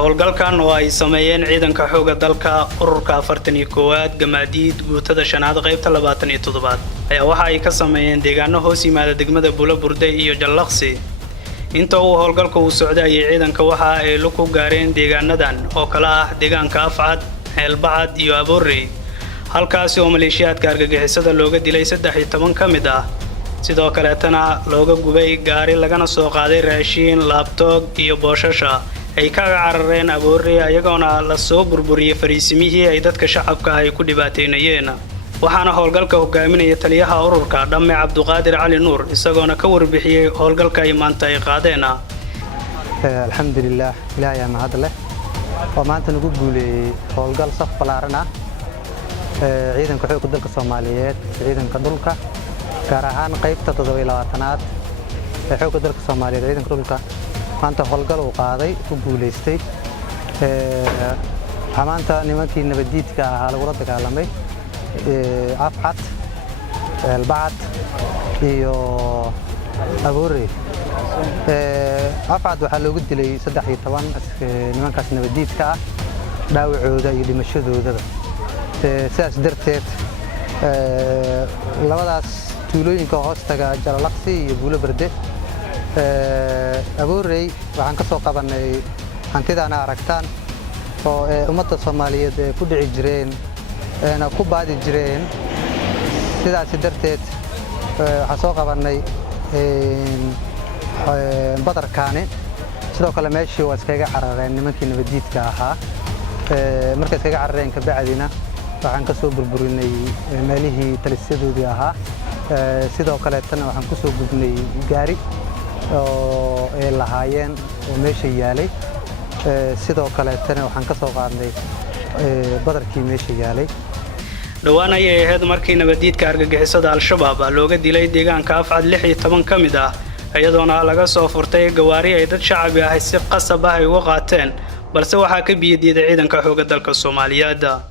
howlgalkan oo ay sameeyeen ciidanka xoogga dalka ururka 41aad gamaadiid guutada shanaad qaybta 27aad ayaa waxa ay ka sameeyeen deegaano hoos yimaada degmada Bulaburde iyo Jallaqsi inta uu howlgalka uu socday ay ciidanka waxa ay ku gaareen deegaanadan oo kala ah deegaanka Afcad, Xeelbacad iyo Aboorey halkaas oo maleeshiyaadka argagixisada looga dilay 13 kamid ah sidoo kale tana looga gubay gaari lagana soo qaaday raashin laptop iyo boosasha ay ka carareen Aboorey ayagoona la soo burburiyay fariisimihii ay dadka shacabka ay ku dhibaateynayeen waxaana howlgalka hogaaminaya taliyaha ururka Dhamme Cabduqaadir Cali Nuur isagoona ka warbixiyay howlgalka ay maanta ay qaadeen alxamdulillah ilaahay ma hadle oo maanta nagu guuleeyay howlgal saf balaaran ah ciidanka xoogga dalka Soomaaliyeed ciidanka dhulka gaar ahaan qaybta 27aad ee xoogga dalka Soomaaliyeed ciidanka dhulka maanta howlgal uu qaaday ku guuleystay maanta nimankii nabadiidka ah lagu dagaalamay Afcad, Xeelbacad iyo Aboorey Afcad waxa loogu dilay 13 nimankaas nabadiidka ah dhaawacooda iyo dhimashadooda sidaas darteed labadaas tuulooyinka hoostaga Jallaqsi iyo Bulaburde Aboorey waxaan ka soo qabanay hantidana aragtaan oo ummadda Soomaaliyeed ku dhici jireen ku baadi jireen sidaas darteed waxa soo qabanay badarkaani sidoo kale meeshii waa iskaga carareen nimankii nabadiidka ahaa markay iskaga carareen ka bacdina waxaan ka soo burburinay meelihii talisadoodii ahaa sidoo kale tan waxaan ku soo gubnay gaari oo ay lahaayeen oo meesha yaalay sidoo kale tan waxaan ka soo qaadnay badarkii meesha yaalay dhawaan ay ahayd markii nabadiidka argagixisada Al-Shabaab looga dilay deegaanka Afcad 16 kamid ah iyadoona laga soo furtay gawaari ay dad shacab ah si qasab ah ay uga qaateen balse waxa ka biyadiiday ciidanka xoogga dalka Soomaaliyeed